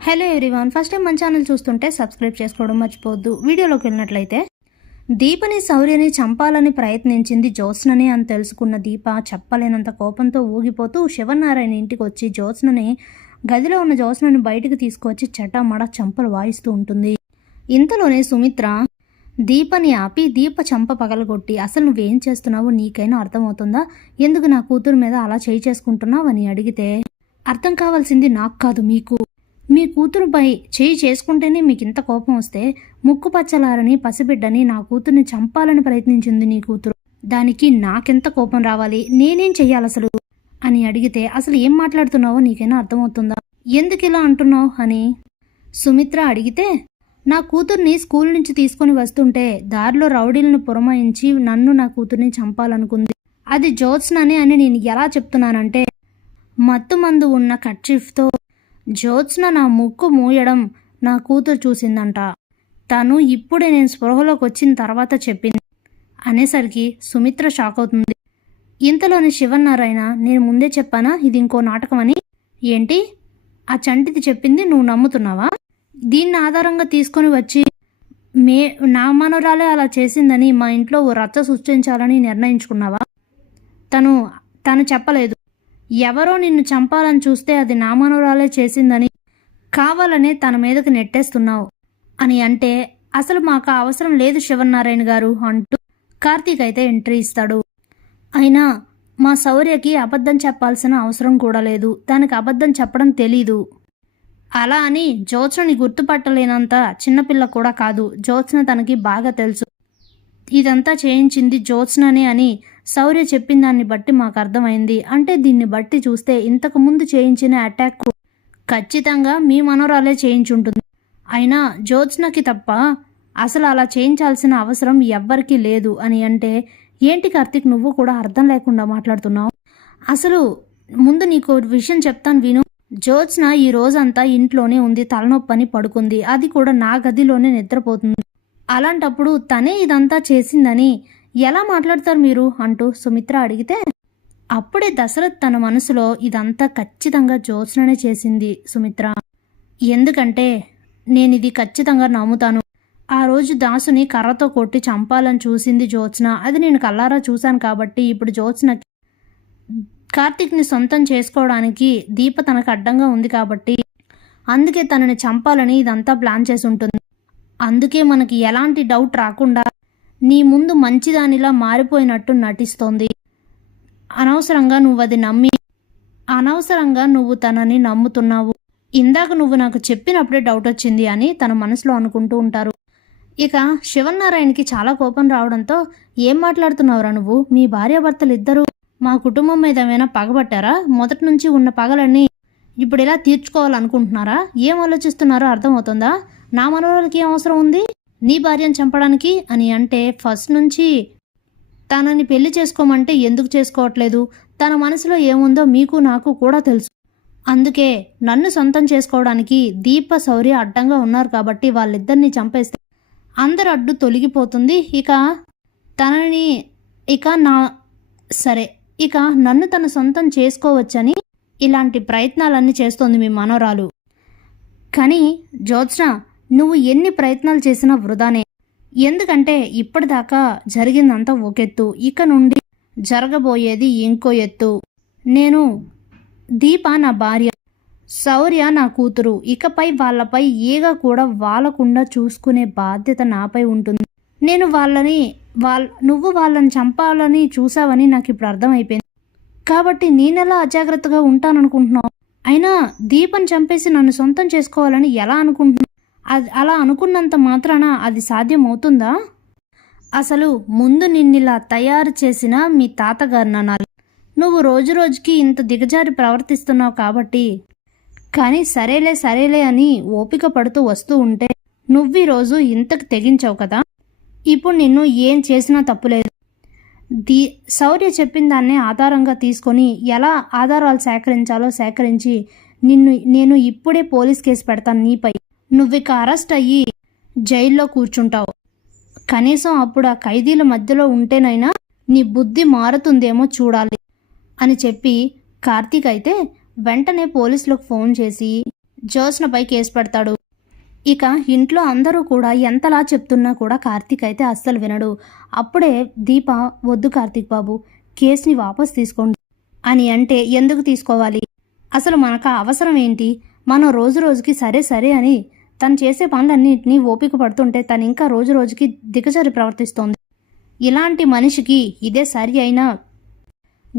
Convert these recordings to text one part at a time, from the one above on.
Hello everyone, first time మన channel చూస్తుంటే subscribe చేసుకోవడం మర్చిపోవద్దు. వీడియోలోకి వెళ్ళినట్లయితే దీపని శౌర్యని చంపాలని ప్రయత్నించింది జ్యోత్స్నని అని తెలుసుకున్న దీప చెప్పలేనంత కోపంతో ఊగిపోతూ శివనారాయణ ఇంటికి వచ్చి గదిలో ఉన్న జ్యోత్స్నని బయటికి తీసుకువచ్చి చటామడ చంపలు వాయిస్తూ ఉంటుంది. ఇంతలోనే సుమిత్ర దీపని ఆపి దీప చంప పగలగొట్టి, అసలు నువ్వేం చేస్తున్నావో నీకైనా అర్థమవుతుందా? ఎందుకు నా కూతురు మీద అలా చేయి చేసుకుంటున్నావు అని అడిగితే, అర్థం కావాల్సింది నాకు కాదు మీకు. మీ కూతురుపై చేయి చేసుకుంటేనే మీకు ఇంత కోపం వస్తే, ముక్కు పచ్చలారని పసిబిడ్డని నా కూతుర్ని చంపాలని ప్రయత్నించింది నీ కూతురు. దానికి నాకెంత కోపం రావాలి? నేనేం చెయ్యాలి అసలు అని అడిగితే, అసలు ఏం మాట్లాడుతున్నావో నీకైనా అర్థమవుతుందా? ఎందుకు ఇలా అంటున్నావు అని సుమిత్ర అడిగితే, నా కూతుర్ని స్కూల్ నుంచి తీసుకొని వస్తుంటే దారిలో రౌడీలను పురమాయించి నన్ను నా కూతుర్ని చంపాలనుకుంది. అది జ్యోత్స్ననే అని నేను ఎలా చెప్తున్నానంటే, మత్తుమందు ఉన్న కర్చీఫ్తో జ్యోత్స్న నా ముక్కు మూయడం నా కూతురు చూసిందంట. తను ఇప్పుడే నేను స్పృహలోకి వచ్చిన తర్వాత చెప్పింది అనేసరికి సుమిత్ర షాక్ అవుతుంది. ఇంతలోని శివనారాయణ, నేను ముందే చెప్పానా ఇది ఇంకో నాటకం అని? ఏంటి ఆ చంటిది చెప్పింది నువ్వు నమ్ముతున్నావా? దీన్ని ఆధారంగా తీసుకొని వచ్చి నా మనవరాలే అలా చేసిందని మా ఇంట్లో ఓ రచ్చ సృష్టించాలని నిర్ణయించుకున్నావా? తను చెప్పలేదు. ఎవరో నిన్ను చంపాలని చూస్తే అది నా మనవరాలే చేసిందని కావాలనే తన మీదకి నెట్టేస్తున్నావు అని అంటే, అసలు మాకు అవసరం లేదు శివనారాయణ గారు అంటూ కార్తీక్ అయితే ఎంట్రీ ఇస్తాడు. అయినా మా శౌర్యకి అబద్ధం చెప్పాల్సిన అవసరం కూడా లేదు. తనకు అబద్ధం చెప్పడం తెలీదు. అలా అని జ్యోత్స్నని గుర్తుపట్టలేనంత చిన్నపిల్ల కూడా కాదు. జ్యోత్స్న తనకి బాగా తెలుసు. ఇదంతా చేయించింది జ్యోత్స్ననే అని శౌర్య చెప్పిన దాన్ని బట్టి మాకు అర్థమైంది. అంటే దీన్ని బట్టి చూస్తే ఇంతకు ముందు చేయించిన అటాక్ ఖచ్చితంగా మీ మనోరాలే చేయించుంటుంది. అయినా జ్యోత్స్నకి తప్ప అసలు అలా చేయించాల్సిన అవసరం ఎవ్వరికీ లేదు అని అంటే, ఏంటి కార్తీక్ నువ్వు కూడా అర్థం లేకుండా మాట్లాడుతున్నావు? అసలు ముందు నీకు విషయం చెప్తాను విను. జ్యోత్స్న ఈ రోజంతా ఇంట్లోనే ఉంది, తలనొప్పని పడుకుంది. అది కూడా నా గదిలోనే నిద్రపోతుంది. అలాంటప్పుడు తనే ఇదంతా చేసిందని ఎలా మాట్లాడతారు మీరు అంటూ సుమిత్ర అడిగితే, అప్పుడే దశరథ్ తన మనసులో ఇదంతా ఖచ్చితంగా జ్యోత్స్ననే చేసింది సుమిత్ర, ఎందుకంటే నేనిది ఖచ్చితంగా నమ్ముతాను. ఆ రోజు దాసుని కర్రతో కొట్టి చంపాలని చూసింది జ్యోత్స్న. అది నేను కల్లారా చూశాను కాబట్టి ఇప్పుడు జ్యోత్స్నకి కార్తీక్ని సొంతం చేసుకోవడానికి దీప తనకు అడ్డంగా ఉంది కాబట్టి అందుకే తనని చంపాలని ఇదంతా ప్లాన్ చేసి ఉంటుంది. అందుకే మనకి ఎలాంటి డౌట్ రాకుండా నీ ముందు మంచిదానిలా మారిపోయినట్టు నటిస్తోంది. అనవసరంగా నువ్వు తనని నమ్ముతున్నావు. ఇందాక నువ్వు నాకు చెప్పినప్పుడే డౌట్ వచ్చింది అని తన మనసులో అనుకుంటూ ఉంటారు. ఇక శివనారాయణకి చాలా కోపం రావడంతో, ఏం మాట్లాడుతున్నావురా నువ్వు? మీ భార్యాభర్తలు ఇద్దరు మా కుటుంబం మీద ఏమైనా పగబట్టారా? మొదటి నుంచి ఉన్న పగలన్నీ ఇప్పుడు ఇలా తీర్చుకోవాలనుకుంటున్నారా? ఏం ఆలోచిస్తున్నారో అర్థమవుతుందా? నా మనవరాలకి ఏం అవసరం ఉంది నీ భార్యను చంపడానికి అని అంటే, ఫస్ట్ నుంచి తనని పెళ్లి చేసుకోమంటే ఎందుకు చేసుకోవట్లేదు? తన మనసులో ఏముందో మీకు నాకు కూడా తెలుసు. అందుకే నన్ను సొంతం చేసుకోవడానికి దీప శౌర్య అడ్డంగా ఉన్నారు కాబట్టి వాళ్ళిద్దరిని చంపేస్తే అందరు అడ్డు తొలగిపోతుంది. ఇక నన్ను తన సొంతం చేసుకోవచ్చని ఇలాంటి ప్రయత్నాలన్నీ చేస్తోంది మీ మనవరాలు. కానీ జ్యోత్స్న, నువ్వు ఎన్ని ప్రయత్నాలు చేసినా వృధానే. ఎందుకంటే ఇప్పటిదాకా జరిగిందంతా ఒకెత్తు, ఇక నుండి జరగబోయేది ఇంకో ఎత్తు. దీప నా భార్య, శౌర్య నా కూతురు. ఇకపై వాళ్ళపై ఈగ కూడా వాలకుండా చూసుకునే బాధ్యత నాపై ఉంటుంది. నువ్వు వాళ్ళని చంపాలని చూసావని నాకు ఇప్పుడు అర్థమైపోయింది. కాబట్టి నేనెలా అజాగ్రత్తగా ఉంటాననుకుంటున్నావు? అయినా దీపని చంపేసి నన్ను సొంతం చేసుకోవాలని ఎలా అనుకుంటున్నావు? అలా అనుకున్నంత మాత్రాన అది సాధ్యమవుతుందా? అసలు ముందు నిన్నిలా తయారు చేసిన మీ తాతగారు అనాలి. నువ్వు రోజు రోజుకి ఇంత దిగజారి ప్రవర్తిస్తున్నావు కాబట్టి. కానీ సరేలే అని ఓపిక పడుతూ వస్తూ ఉంటే నువ్వు ఈరోజు ఇంతకు తెగించావు కదా. ఇప్పుడు నిన్ను ఏం చేసినా తప్పులేదు. శౌర్య చెప్పిన దాన్నే ఆధారంగా తీసుకొని ఎలా ఆధారాలు సేకరించాలో సేకరించి నేను ఇప్పుడే పోలీస్ కేసు పెడతాను నీపై. నువ్విక అరెస్ట్ అయ్యి జైల్లో కూర్చుంటావు. కనీసం అప్పుడు ఆ ఖైదీల మధ్యలో ఉంటేనైనా నీ బుద్ధి మారుతుందేమో చూడాలి అని చెప్పి కార్తీక్ అయితే వెంటనే పోలీసులకు ఫోన్ చేసి జ్యోత్స్నపై కేసు పెడతాడు. ఇక ఇంట్లో అందరూ కూడా ఎంతలా చెప్తున్నా కూడా కార్తీక్ అయితే అస్సలు వినడు. అప్పుడే దీప, వద్దు కార్తీక్ బాబు, కేసుని వాపస్ తీసుకోండి అని అంటే, ఎందుకు తీసుకోవాలి, అసలు మనకు అవసరం ఏంటి, మనం రోజు రోజుకి సరే సరే అని తను చేసే పనులన్నింటినీ ఓపిక పడుతుంటే తను ఇంకా రోజు రోజుకి దిగజారి ప్రవర్తిస్తోంది. ఇలాంటి మనిషికి ఇదే సరి అయిన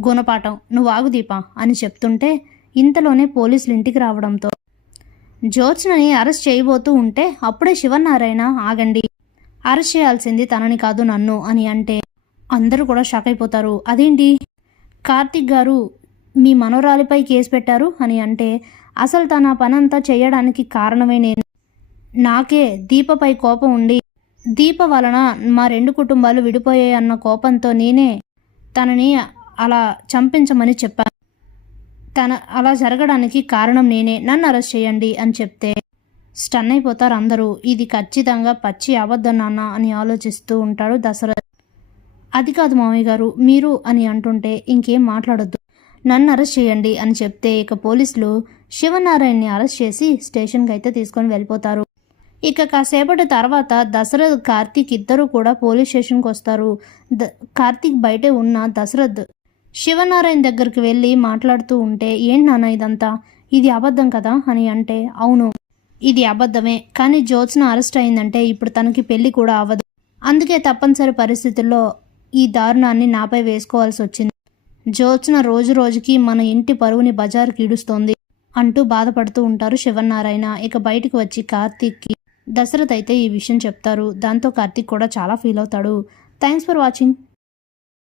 గుణపాఠం, నువ్వు ఆగు దీప అని చెప్తుంటే ఇంతలోనే పోలీసులు ఇంటికి రావడంతో జ్యోత్స్నని అరెస్ట్ చేయబోతూ ఉంటే అప్పుడే శివనారాయణ, ఆగండి, అరెస్ట్ చేయాల్సింది తనని కాదు నన్ను అని అంటే అందరూ కూడా షాక్ అయిపోతారు. అదేంటి కార్తీక్ గారు మీ మనోరాలిపై కేసు పెట్టారు అని అంటే, అసలు తన పనంతా చేయడానికి కారణమే నేను. నాకే దీపపై కోపం ఉండి దీప వలన మా 2 కుటుంబాలు విడిపోయాయి అన్న కోపంతో నేనే తనని అలా చంపించమని చెప్పాను. తన అలా జరగడానికి కారణం నేనే, నన్ను అరెస్ట్ చేయండి అని చెప్తే స్టన్ అయిపోతారు అందరూ. ఇది ఖచ్చితంగా పచ్చి అబద్ధం నాన్న అని ఆలోచిస్తూ ఉంటాడు దశరథ్. అది కాదు మామయ్య గారు, మీరు అని అంటుంటే ఇంకేం మాట్లాడొద్దు, నన్ను అరెస్ట్ చేయండి అని చెప్తే ఇక పోలీసులు శివనారాయణని అరెస్ట్ చేసి స్టేషన్కి అయితే తీసుకొని వెళ్ళిపోతారు. ఇక కాసేపటి తర్వాత దశరథ్, కార్తీక్ ఇద్దరు కూడా పోలీస్ స్టేషన్కి వస్తారు. కార్తీక్ బయటే ఉన్న దశరథ్ శివనారాయణ దగ్గరికి వెళ్ళి మాట్లాడుతూ ఉంటే, ఏంటి నాన్న ఇదంతా, ఇది అబద్ధం కదా అని అంటే, అవును ఇది అబద్ధమే, కానీ జ్యోత్స్న అరెస్ట్ అయిందంటే ఇప్పుడు తనకి పెళ్లి కూడా అవ్వదు, అందుకే తప్పనిసరి పరిస్థితుల్లో ఈ దారుణాన్ని నాపై వేసుకోవాల్సి వచ్చింది. జ్యోత్స్న రోజు రోజుకి మన ఇంటి పరువుని బజారుకి ఈడుస్తోంది అంటూ బాధపడుతూ ఉంటారు శివనారాయణ. ఇక బయటకు వచ్చి కార్తీక్కి దశరథ్ అయితే ఈ విషయం చెప్తారు. దాంతో కార్తీక్ కూడా చాలా ఫీల్ అవుతాడు. Thanks for watching.